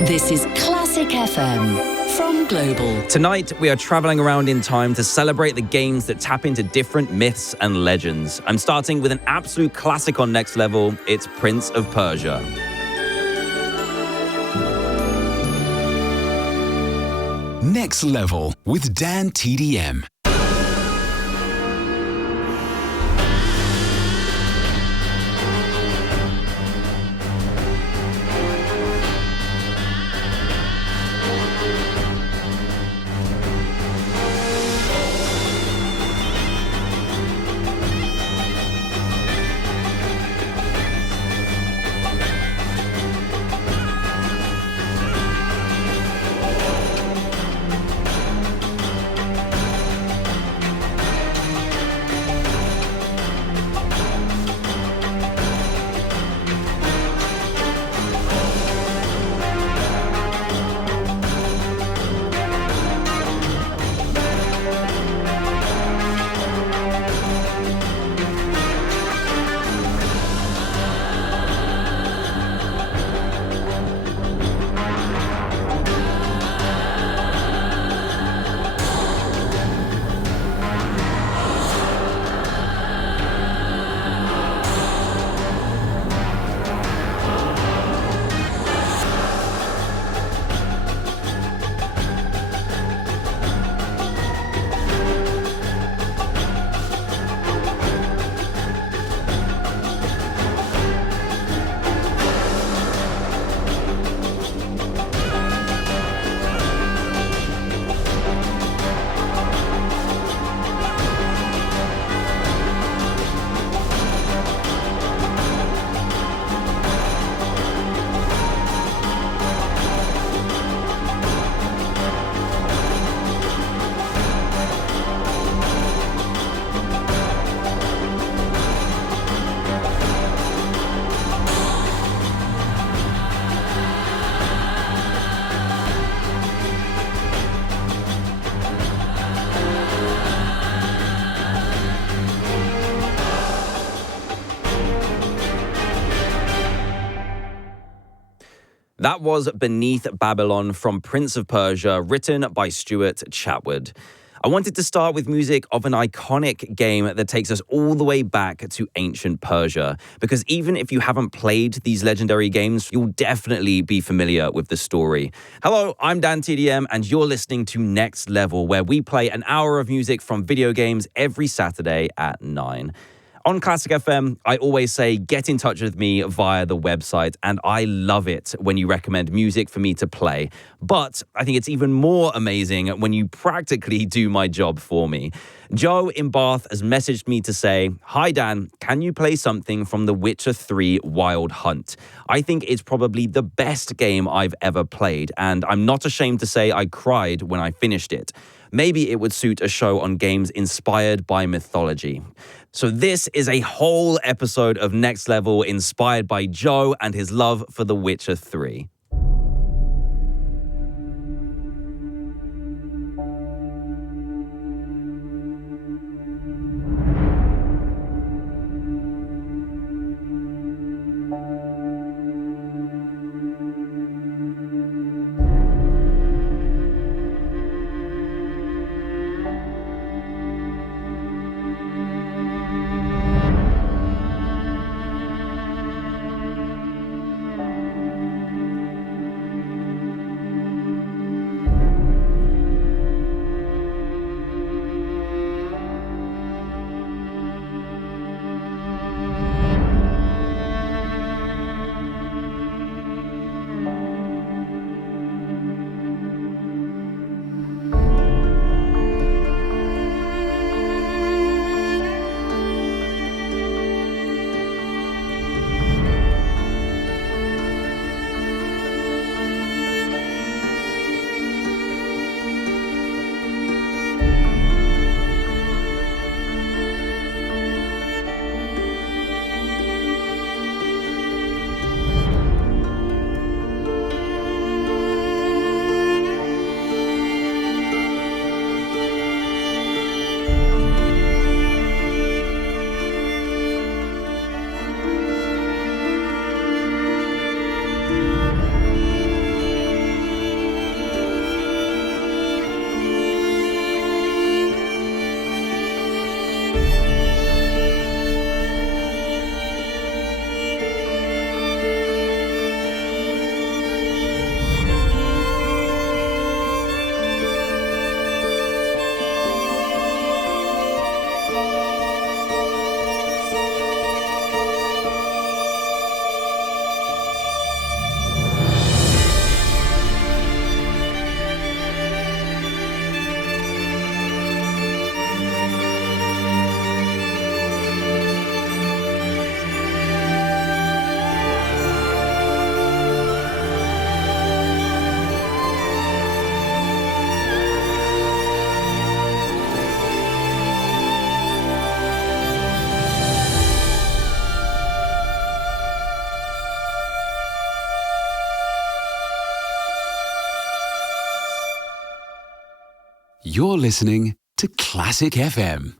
This is Classic FM from Global. Tonight, we are traveling around in time to celebrate the games that tap into different myths and legends. I'm starting with an absolute classic on Next Level. It's Prince of Persia. Next Level with DanTDM. That was Beneath Babylon from Prince of Persia, written by Stuart Chatwood. I wanted to start with music of an iconic game that takes us all the way back to ancient Persia, because even if you haven't played these legendary games, you'll definitely be familiar with the story. Hello, I'm DanTDM, and you're listening to Next Level, where we play an hour of music from video games every Saturday at 9. On Classic FM, I always say get in touch with me via the website, and I love it when you recommend music for me to play. But I think it's even more amazing when you practically do my job for me. Joe in Bath has messaged me to say, "Hi Dan, can you play something from The Witcher 3 Wild Hunt? I think it's probably the best game I've ever played, and I'm not ashamed to say I cried when I finished it. Maybe it would suit a show on games inspired by mythology." So this is a whole episode of Next Level inspired by Joe and his love for The Witcher 3. You're listening to Classic FM.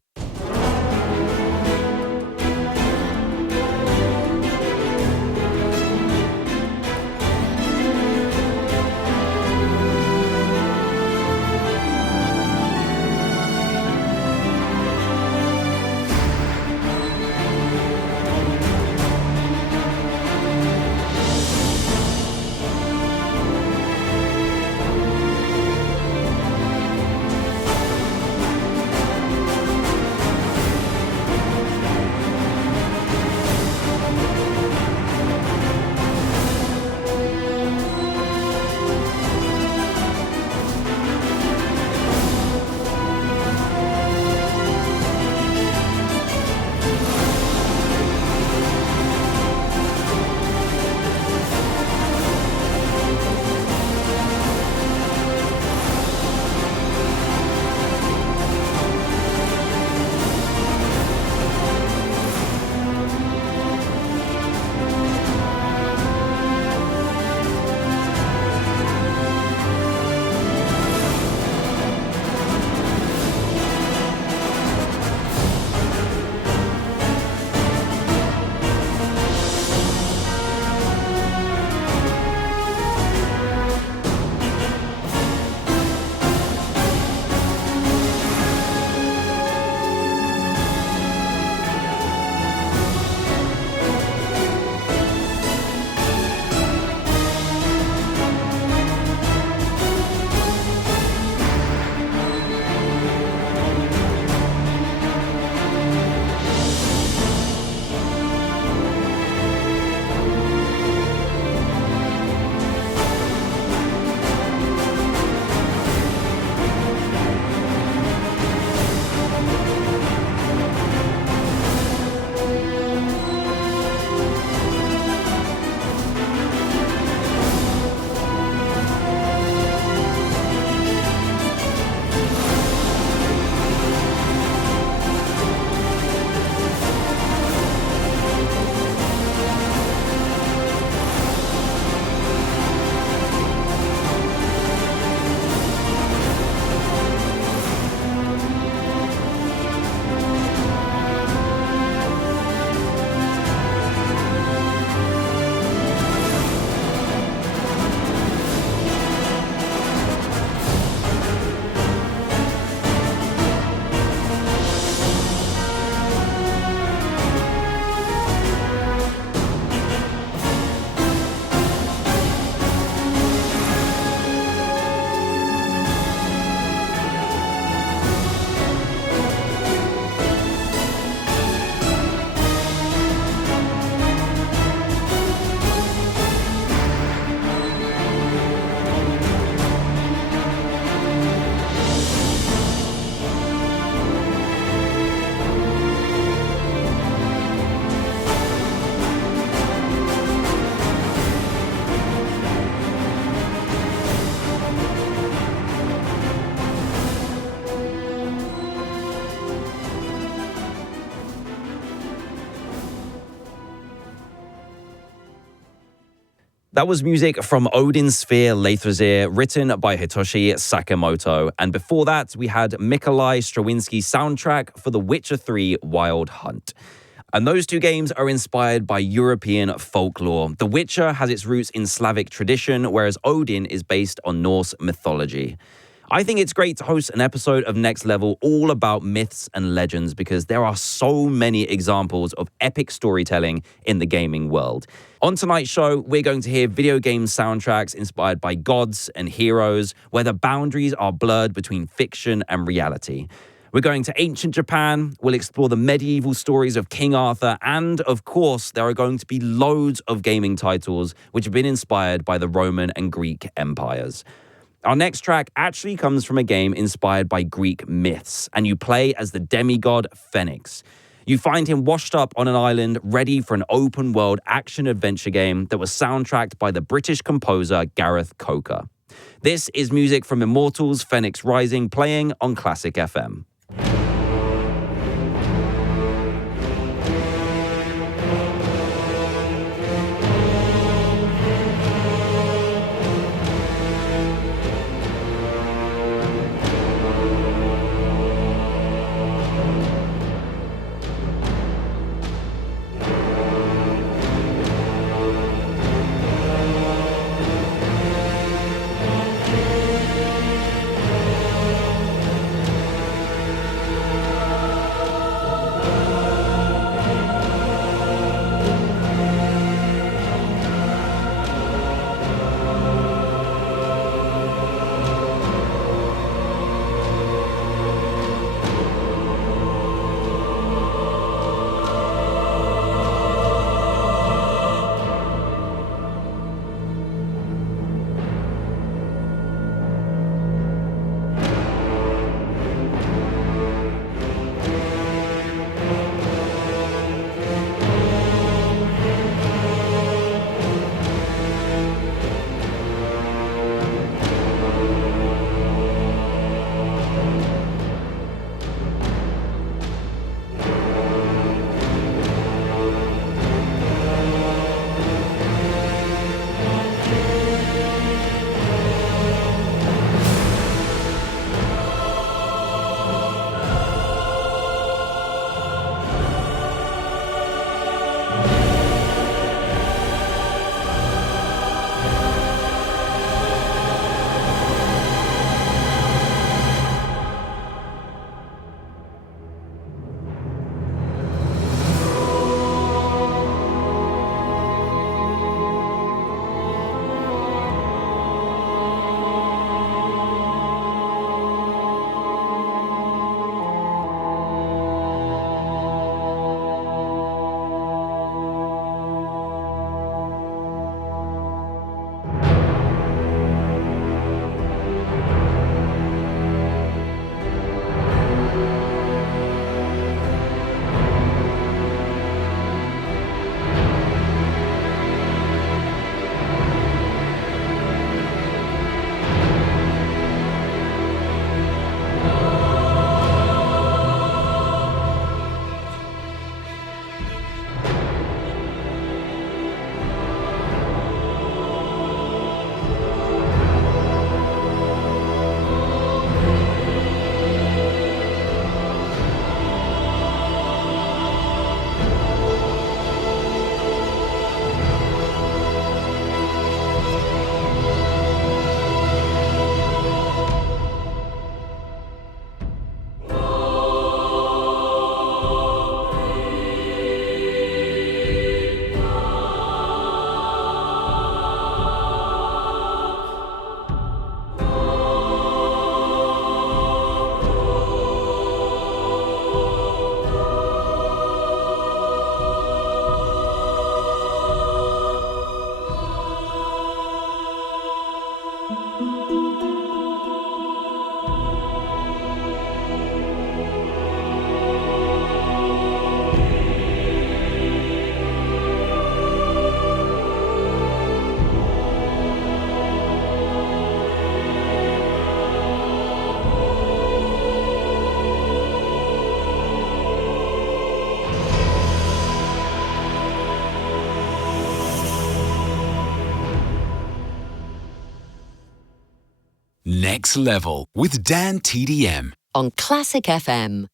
That was music from Odin's Sphere Lathrasir, written by Hitoshi Sakamoto. And before that, we had Mikolai Strawinsky's soundtrack for The Witcher 3 Wild Hunt. And those two games are inspired by European folklore. The Witcher has its roots in Slavic tradition, whereas Odin is based on Norse mythology. I think it's great to host an episode of Next Level all about myths and legends because there are so many examples of epic storytelling in the gaming world. On tonight's show, we're going to hear video game soundtracks inspired by gods and heroes, where the boundaries are blurred between fiction and reality. We're going to ancient Japan, we'll explore the medieval stories of King Arthur, and of course, there are going to be loads of gaming titles which have been inspired by the Roman and Greek empires. Our next track actually comes from a game inspired by Greek myths, and you play as the demigod Phoenix. You find him washed up on an island, ready for an open-world action-adventure game that was soundtracked by the British composer Gareth Coker. This is music from Immortals Phoenix Rising, playing on Classic FM. Next Level with DanTDM on Classic FM.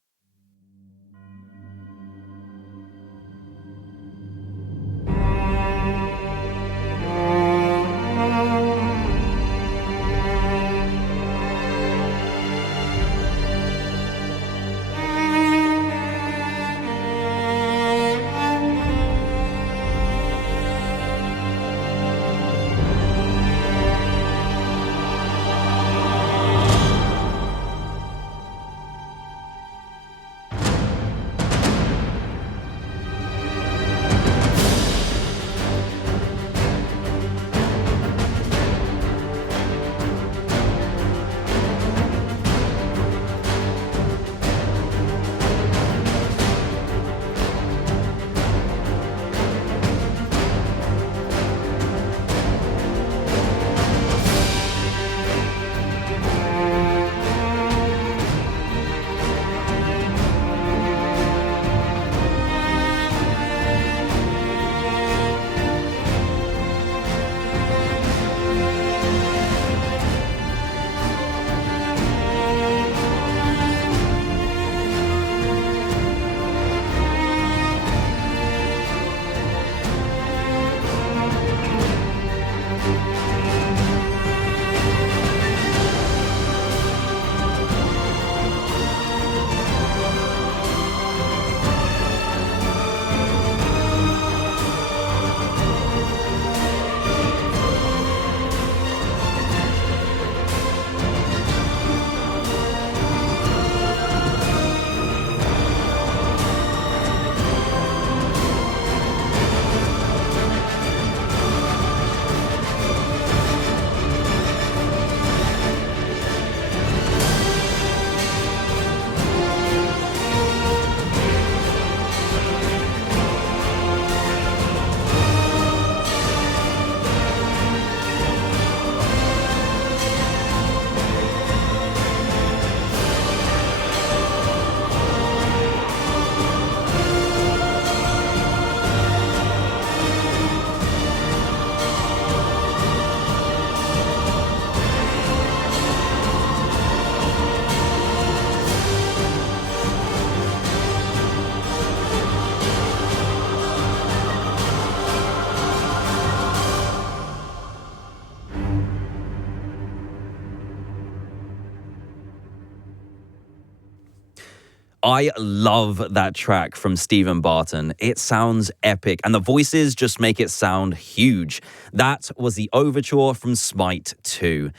I love that track from Stephen Barton. It sounds epic, and the voices just make it sound huge. That was the overture from Smite 2.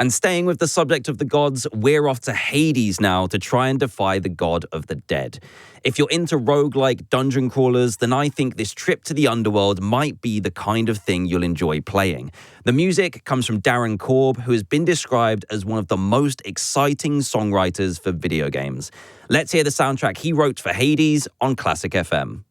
And staying with the subject of the gods, we're off to Hades now to try and defy the god of the dead. If you're into roguelike dungeon crawlers, then I think this trip to the underworld might be the kind of thing you'll enjoy playing. The music comes from Darren Korb, who has been described as one of the most exciting songwriters for video games. Let's hear the soundtrack he wrote for Hades on Classic FM.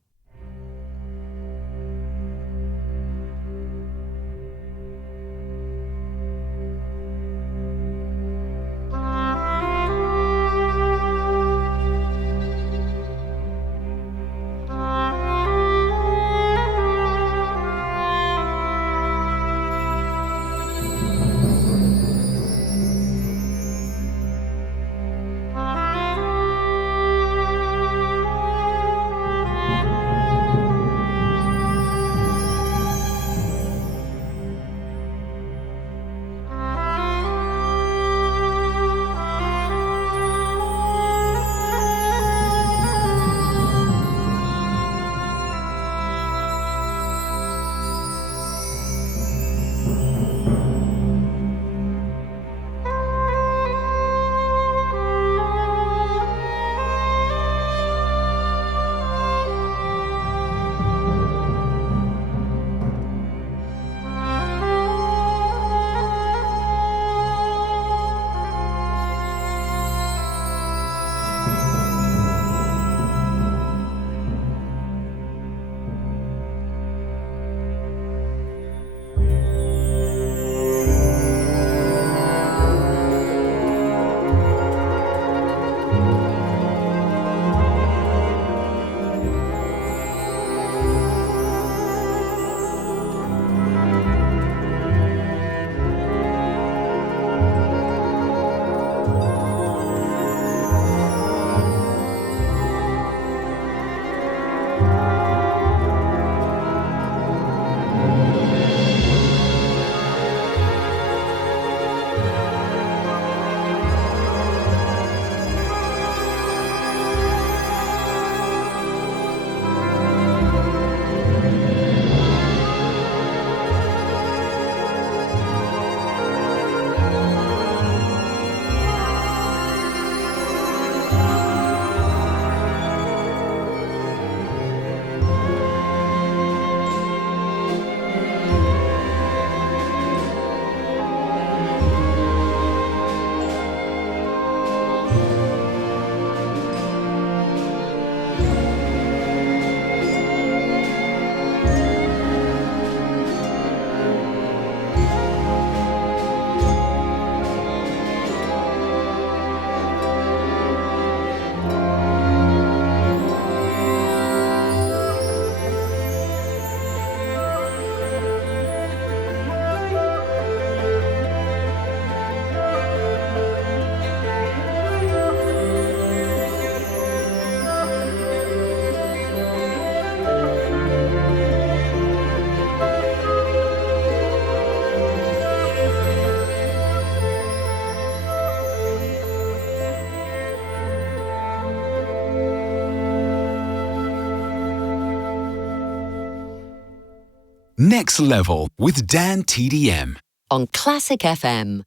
Next Level with DanTDM. On Classic FM.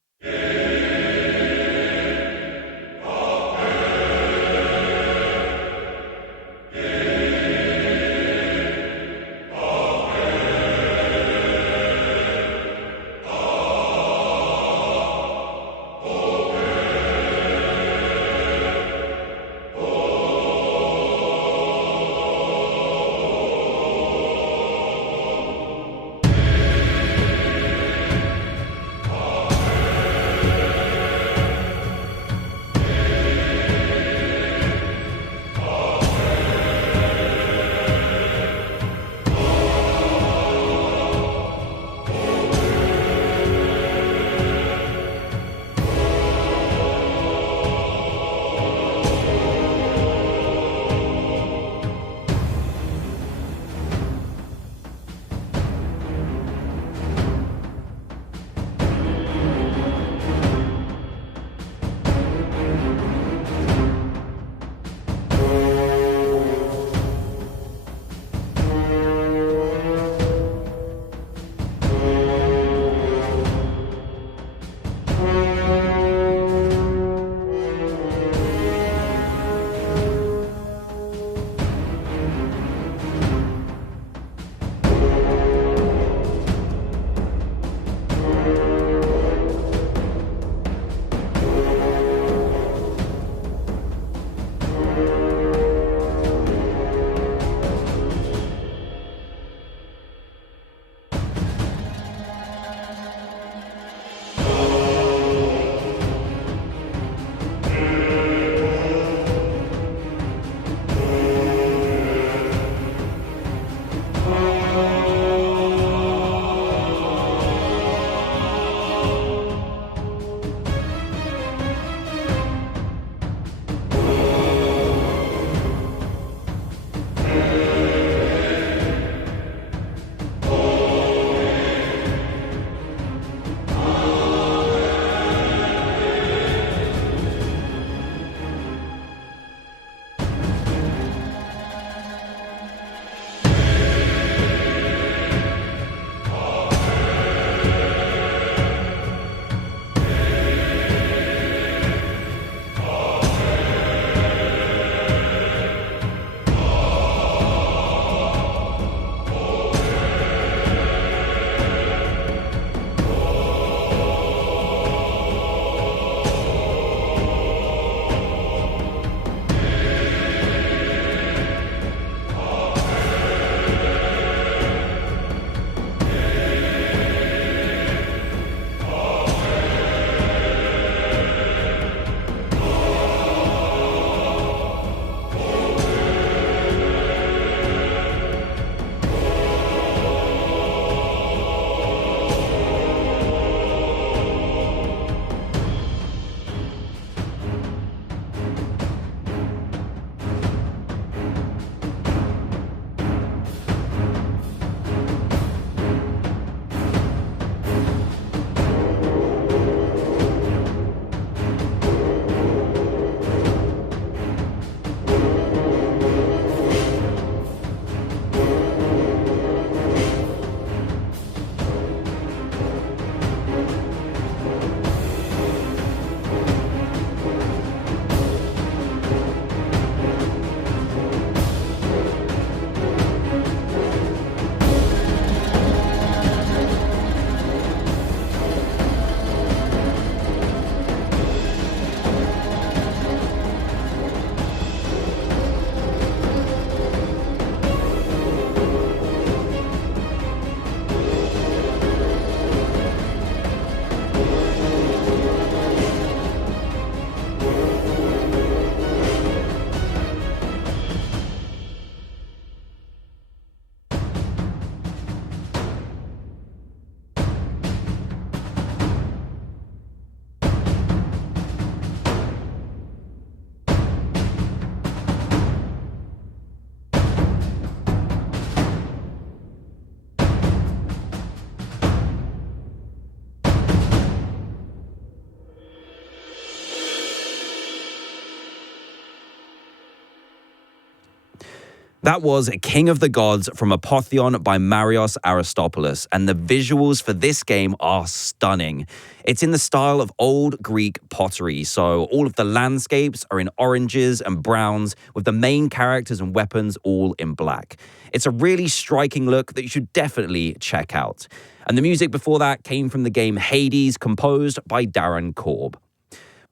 That was King of the Gods from Apotheon by Marios Aristopoulos, and the visuals for this game are stunning. It's in the style of old Greek pottery, so all of the landscapes are in oranges and browns, with the main characters and weapons all in black. It's a really striking look that you should definitely check out. And the music before that came from the game Hades, composed by Darren Korb.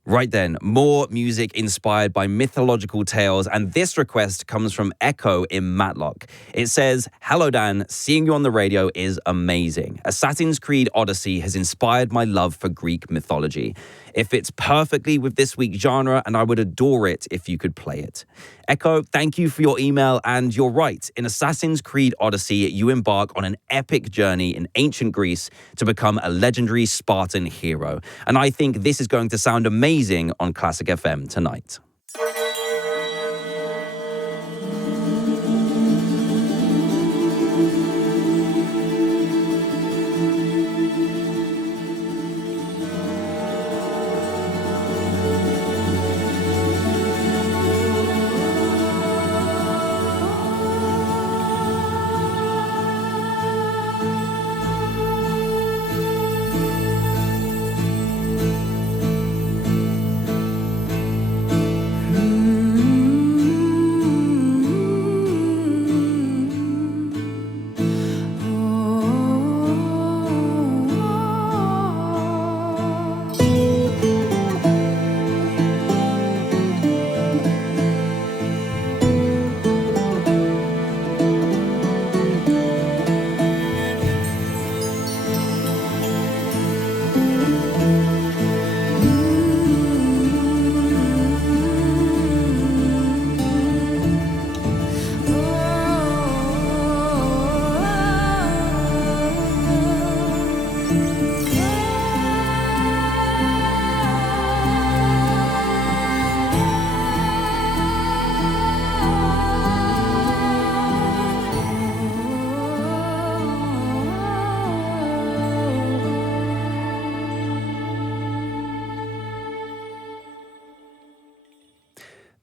Right then, more music inspired by mythological tales, and this request comes from Echo in Matlock. It says, "Hello Dan, seeing you on the radio is amazing. Assassin's Creed Odyssey has inspired my love for Greek mythology. It fits perfectly with this week's genre, and I would adore it if you could play it." Echo, thank you for your email, and you're right. In Assassin's Creed Odyssey, you embark on an epic journey in ancient Greece to become a legendary Spartan hero. And I think this is going to sound amazing on Classic FM tonight.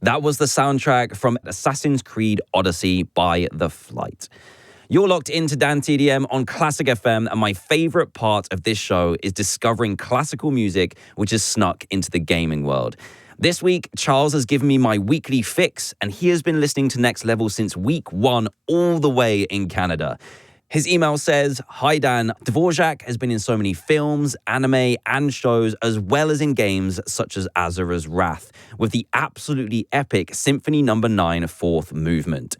That was the soundtrack from Assassin's Creed Odyssey by The Flight. You're locked into DanTDM on Classic FM, and my favorite part of this show is discovering classical music which has snuck into the gaming world. This week, Charles has given me my weekly fix, and he has been listening to Next Level since week 1 all the way in Canada. His email says, "Hi Dan, Dvorak has been in so many films, anime, and shows, as well as in games such as Azura's Wrath, with the absolutely epic Symphony No. 9 4th movement.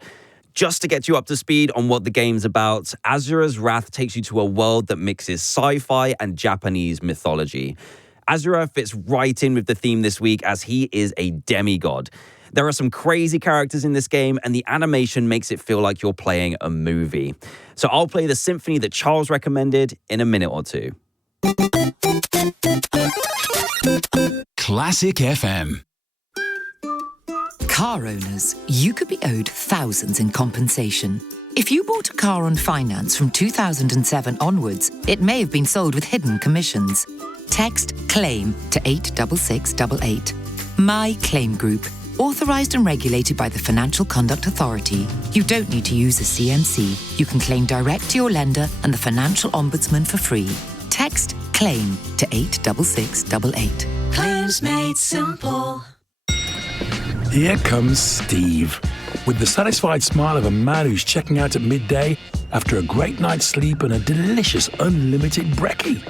Just to get you up to speed on what the game's about, Azura's Wrath takes you to a world that mixes sci-fi and Japanese mythology. Azura fits right in with the theme this week, as he is a demigod. There are some crazy characters in this game, and the animation makes it feel like you're playing a movie. So I'll play the symphony that Charles recommended in a minute or two." Classic FM. Car owners, you could be owed thousands in compensation. If you bought a car on finance from 2007 onwards, it may have been sold with hidden commissions. Text CLAIM to 86688. My Claim Group. Authorised and regulated by the Financial Conduct Authority. You don't need to use a CMC. You can claim direct to your lender and the Financial Ombudsman for free. Text CLAIM to 86688. Claims made simple. Here comes Steve, with the satisfied smile of a man who's checking out at midday after a great night's sleep and a delicious unlimited brekkie.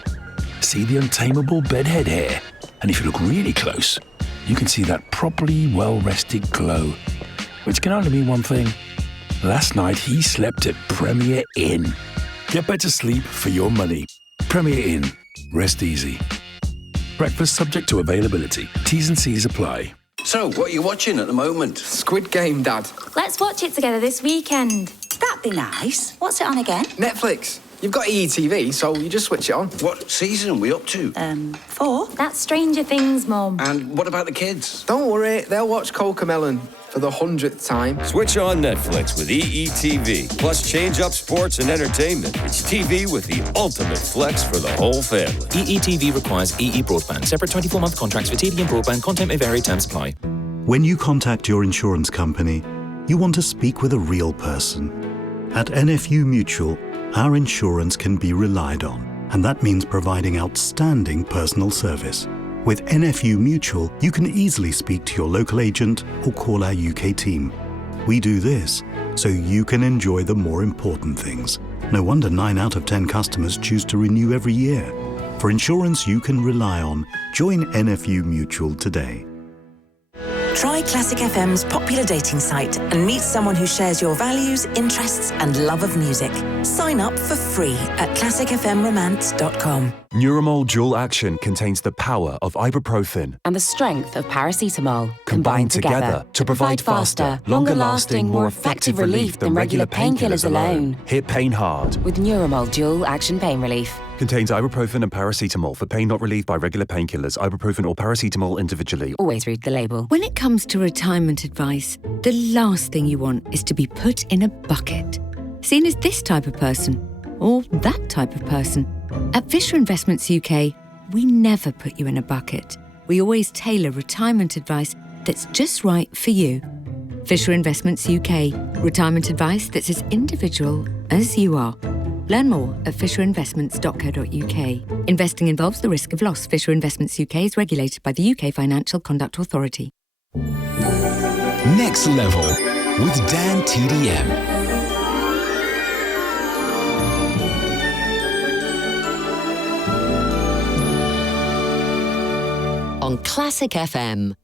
See the untamable bedhead hair, and if you look really close, you can see that properly well-rested glow, which can only mean one thing. Last night he slept at Premier Inn. Get better sleep for your money. Premier Inn. Rest easy. Breakfast subject to availability. T's and C's apply. So, what are you watching at the moment? Squid Game, Dad. Let's watch it together this weekend. That'd be nice. What's it on again? Netflix. You've got EETV, so you just switch it on. What season are we up to? 4. That's Stranger Things, Mum. And what about the kids? Don't worry, they'll watch Cocomelon for the 100th time. Switch on Netflix with EETV. Plus, change up sports and entertainment. It's TV with the ultimate flex for the whole family. EETV requires EE broadband. Separate 24-month contracts for TDM broadband. Content may vary. Terms apply. When you contact your insurance company, You want to speak with a real person. At NFU Mutual, our insurance can be relied on, and that means providing outstanding personal service. With NFU Mutual, you can easily speak to your local agent or call our UK team. We do this so you can enjoy the more important things. No wonder 9 out of 10 customers choose to renew every year. For insurance you can rely on, join NFU Mutual today. Try Classic FM's popular dating site and meet someone who shares your values, interests and love of music. Sign up for free at classicfmromance.com. Neuromol Dual Action contains the power of ibuprofen and the strength of paracetamol combined together to provide faster, longer-lasting, more effective relief than regular painkillers alone. Hit pain hard with Neuromol Dual Action Pain Relief. Contains ibuprofen and paracetamol for pain not relieved by regular painkillers, ibuprofen or paracetamol individually. Always read the label. When it comes to retirement advice, the last thing you want is to be put in a bucket. Seen as this type of person or that type of person. At Fisher Investments UK, we never put you in a bucket. We always tailor retirement advice that's just right for you. Fisher Investments UK, retirement advice that's as individual as you are. Learn more at fisherinvestments.co.uk. Investing involves the risk of loss. Fisher Investments UK is regulated by the UK Financial Conduct Authority. Next Level with DanTDM. On Classic FM.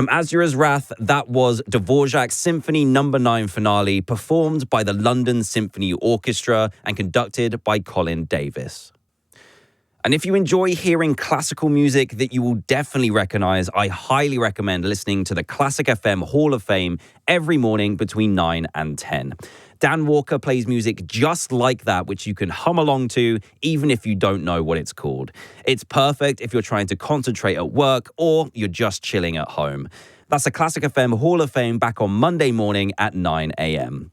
From Azura's Wrath, that was Dvorak's Symphony No. 9 finale, performed by the London Symphony Orchestra and conducted by Colin Davis. And if you enjoy hearing classical music that you will definitely recognize, I highly recommend listening to the Classic FM Hall of Fame every morning between 9 and 10. Dan Walker plays music just like that, which you can hum along to, even if you don't know what it's called. It's perfect if you're trying to concentrate at work or you're just chilling at home. That's the Classic FM Hall of Fame back on Monday morning at 9 a.m.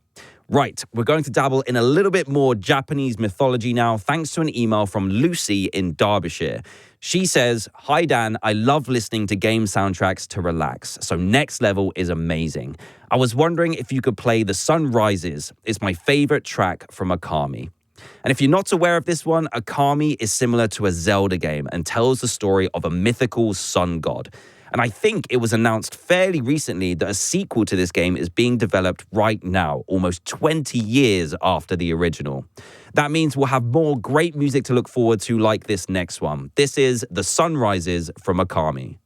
Right, we're going to dabble in a little bit more Japanese mythology now, thanks to an email from Lucy in Derbyshire. She says, "Hi Dan, I love listening to game soundtracks to relax, so Next Level is amazing. I was wondering if you could play The Sun Rises. It's my favorite track from Akami." And if you're not aware of this one, Akami is similar to a Zelda game and tells the story of a mythical sun god. And I think it was announced fairly recently that a sequel to this game is being developed right now, almost 20 years after the original. That means we'll have more great music to look forward to like this next one. This is The Sun Rises from Akami.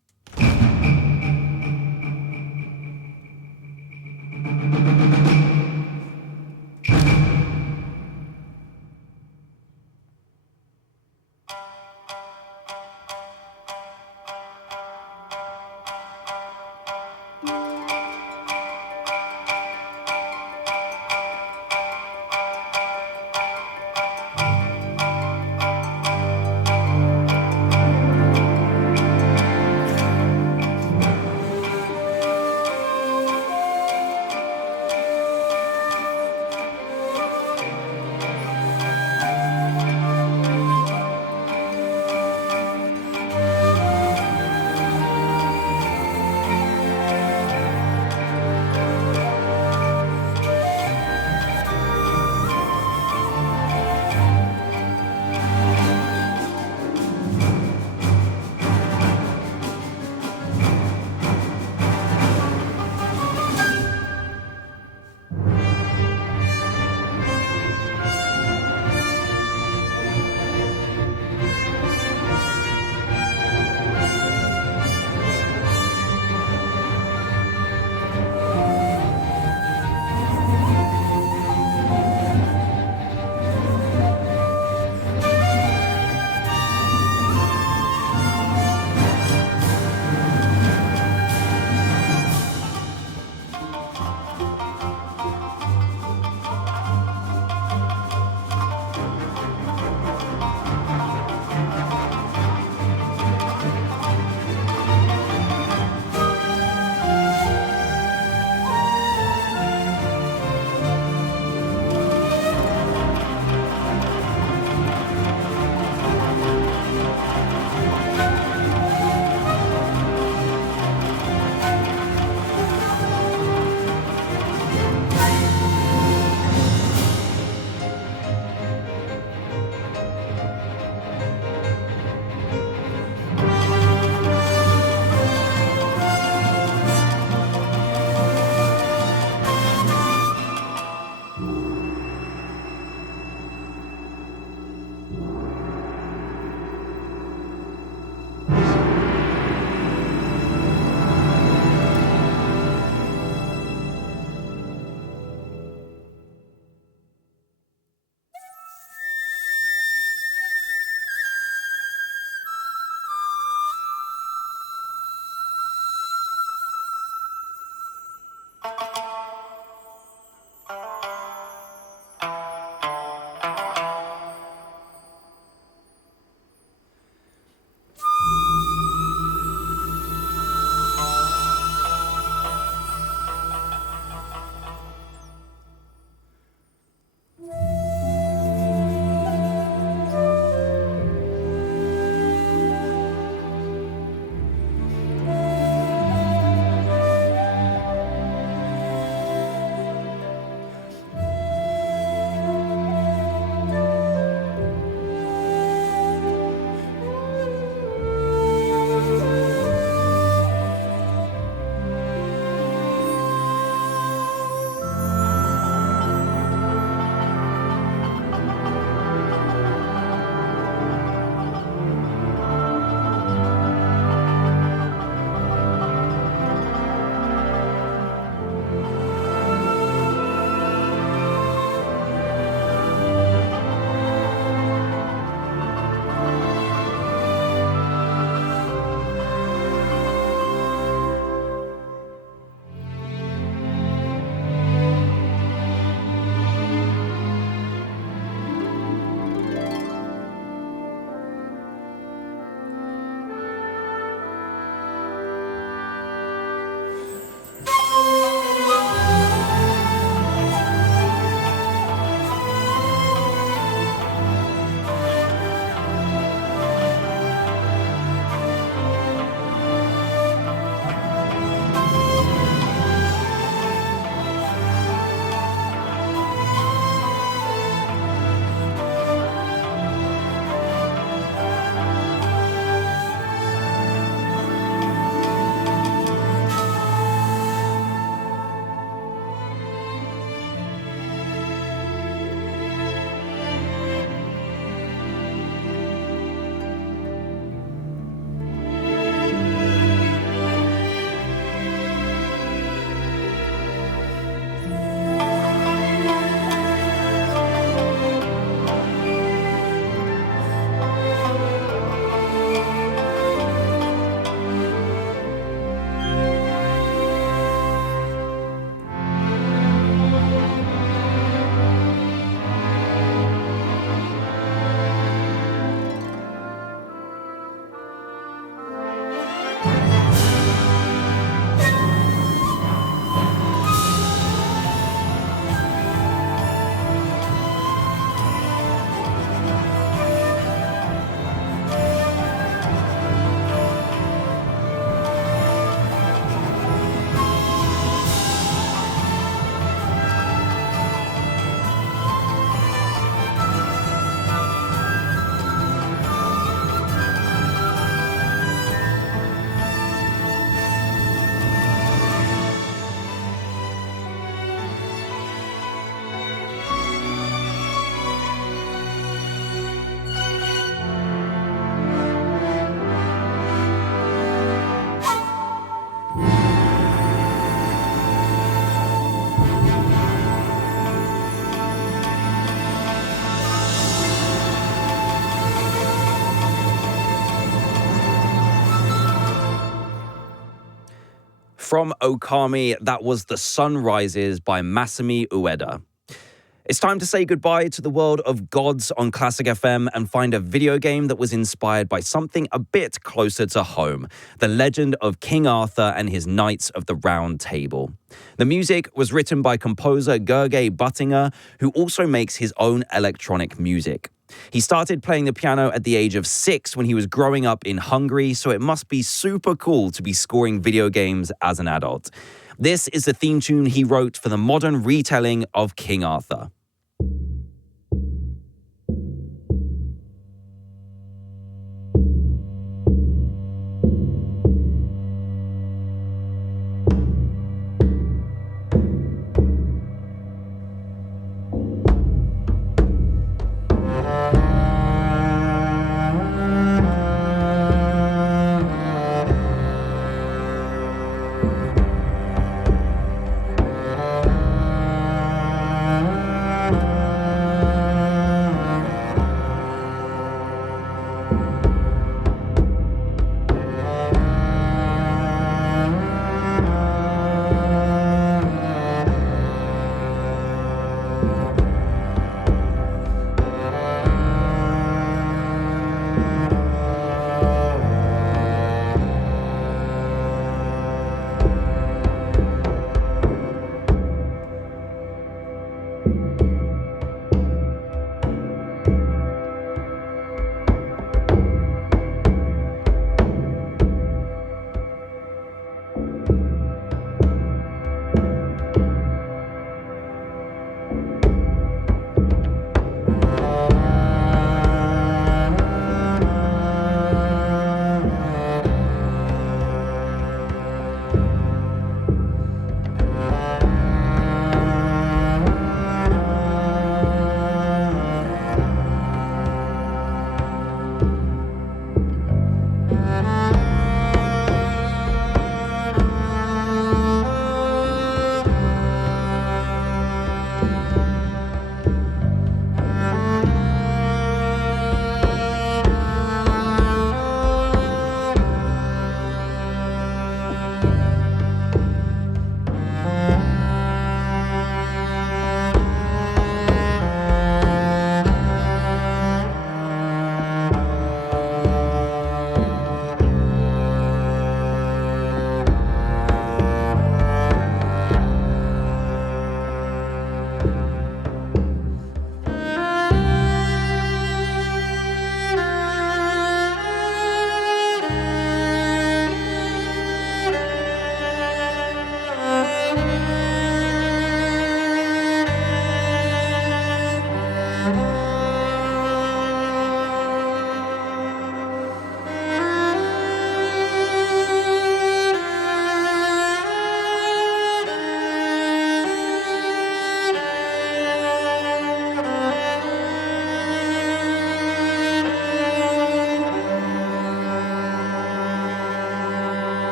From Okami, that was The Sun Rises by Masami Ueda. It's time to say goodbye to the world of gods on Classic FM and find a video game that was inspired by something a bit closer to home, the legend of King Arthur and his Knights of the Round Table. The music was written by composer Gergely Buttinger, who also makes his own electronic music. He started playing the piano at the age of 6 when he was growing up in Hungary, so it must be super cool to be scoring video games as an adult. This is the theme tune he wrote for the modern retelling of King Arthur.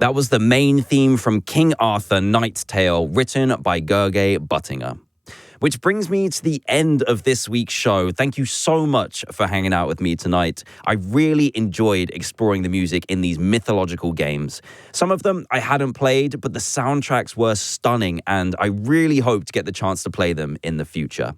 That was the main theme from King Arthur Knight's Tale, written by Gergely Buttinger. Which brings me to the end of this week's show. Thank you so much for hanging out with me tonight. I really enjoyed exploring the music in these mythological games. Some of them I hadn't played, but the soundtracks were stunning, and I really hope to get the chance to play them in the future.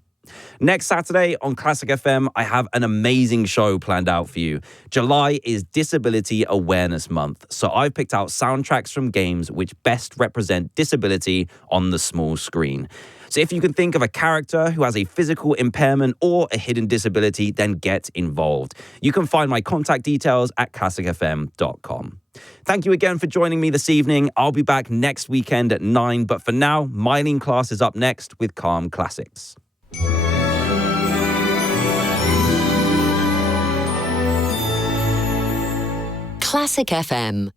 Next Saturday on Classic FM, I have an amazing show planned out for you. July is Disability Awareness Month, so I've picked out soundtracks from games which best represent disability on the small screen. So if you can think of a character who has a physical impairment or a hidden disability, then get involved. You can find my contact details at classicfm.com. Thank you again for joining me this evening. I'll be back next weekend at 9, but for now, Myleene Class is up next with Calm Classics. Classic FM.